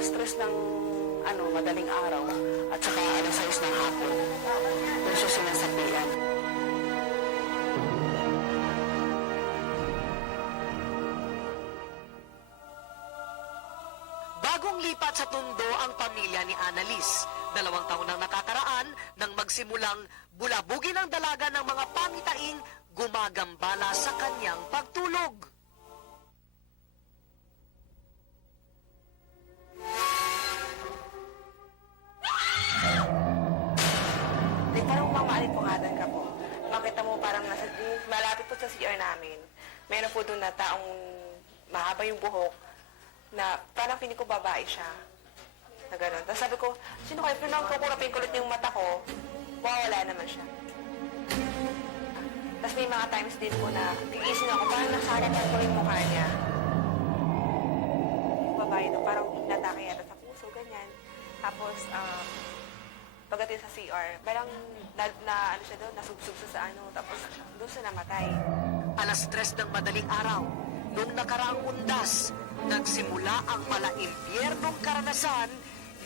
alas 3 ng ano, madaling araw at saka alas 6 ng hapon. Doon siya sinasapian. Bagong lipat sa Tondo ang pamilya ni Annalise. Dalawang taon nang nakakaraan nang magsimulang bulabugin ang dalaga ng mga pangitaing gumagambala sa kanyang pagtulog. Sa CR namin. Meron po doon na taong mahaba yung buhok na parang pinig ko babae siya. Na gano'n. Tapos sabi ko, sino kayo? Pero nang kukurapin kulit yung mata ko, mawawala naman siya. Tapos may mga times din po na tigisin ako, parang nakarapan ko yung mukha niya. Pagdating sa CR, parang na, na ano siya doon, nasubsub siya sa ano, tapos doon siya namatay. Alas tres ng madaling araw, nung nakaraang undas, nagsimula ang malaimpyernong karanasan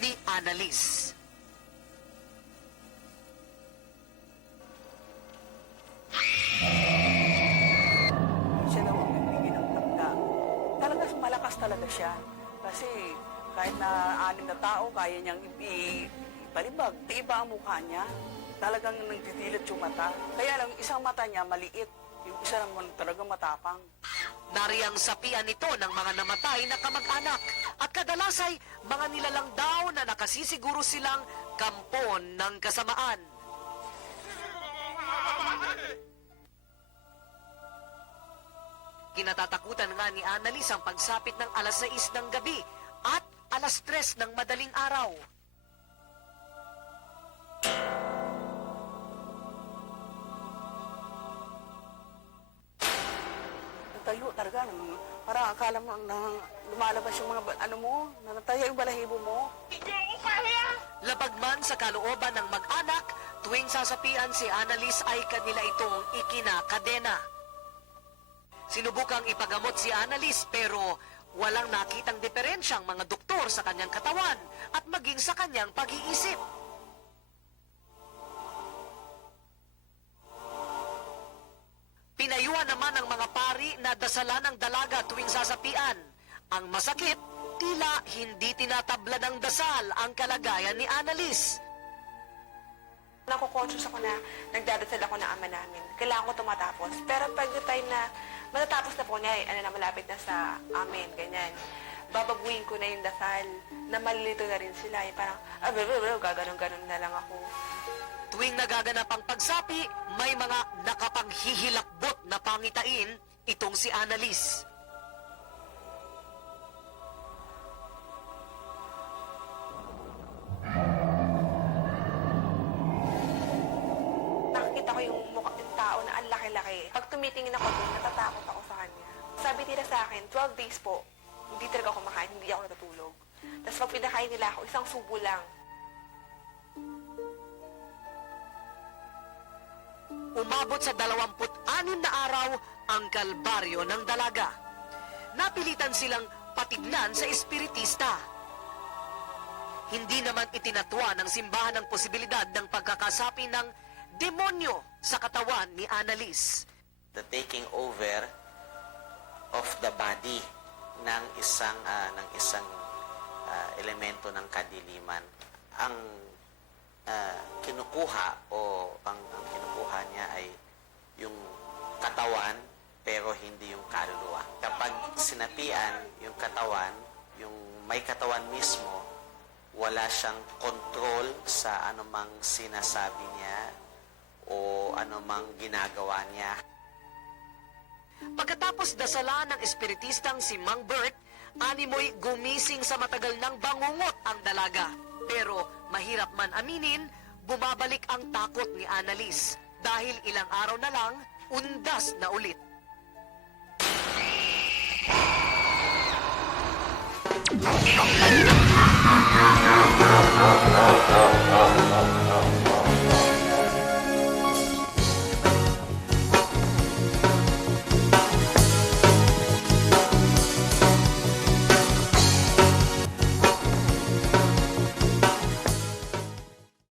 ni Annalise. siya daw ang nagbigay ng tanda. Talaga malakas talaga siya. Kasi kahit na anim na tao, kaya niyang i- ipalibag. Di iba ang mukha niya. Talagang nagtitilat yung mata. Kaya lang, isang mata niya maliit. Yung isa naman talaga matapang. Nariyang sapian ito ng mga namatay na kamag-anak at kadalasay mga nilalang daw na nakasisiguro silang kampon ng kasamaan. Kinatatakutan nga ni Annalise ang pagsapit ng alas 6 ng gabi at alas 3 ng madaling araw. Tayo talaga. nang- Parang akala mo na lumalabas yung mga ano mo, na natayo yung balahibo mo. Labag man sa kalooban ng mag-anak, tuwing sasapian si Annalise ay kanila itong ikinakadena. Sinubukang ipagamot si Annalise pero walang nakitang diferensyang mga doktor sa kanyang katawan at maging sa kanyang pag-iisip. Pinayuhan naman ng mga pari na dasalan ng dalaga tuwing sasapian. Ang masakit, tila hindi tinatabla ng dasal ang kalagayan ni Annalise. Nakukonscious ako na nagdadasal ako ng ama namin. Kailangan ko tumatapos. Pero pag the time na matatapos na po niya, eh, ano na malapit na sa amin, ganyan. Babaguhin ko na yung dasal na malilito na rin sila. Eh, parang, ah, gaganon-ganon na lang ako. Tuwing nagaganap ang pagsapi, may mga nakapanghihilakbot na pangitain itong si Annalise. Nakikita ko yung mukha ng tao na ang laki-laki. Pag tumitingin ako doon, natatakot ako sa kanya. Sabi nila sa akin, 12 days po, hindi talaga ako makain, hindi ako natutulog. Tapos pag pinakain nila ako, isang subo lang. Umabot sa 26 na araw ang kalbaryo ng dalaga. Napilitan silang patignan sa espiritista. Hindi naman itinatwa ng simbahan ang posibilidad ng pagkakasapi ng demonyo sa katawan ni Annalise. the taking over of the body ng isang ah, ng isang ah, elemento ng kadiliman ang ah, kinukuha o ang, ang kinukuha niya ay yung katawan pero hindi yung kaluluwa. Kapag sinapian yung katawan yung may katawan mismo wala siyang control sa anumang sinasabi niya o anumang ginagawa niya. Pagkatapos dasala ng espiritistang si Mang Bert, animoy gumising sa matagal ng bangungot ang dalaga. Pero mahirap man aminin, bumabalik ang takot ni Annalise dahil ilang araw na lang, undas na ulit.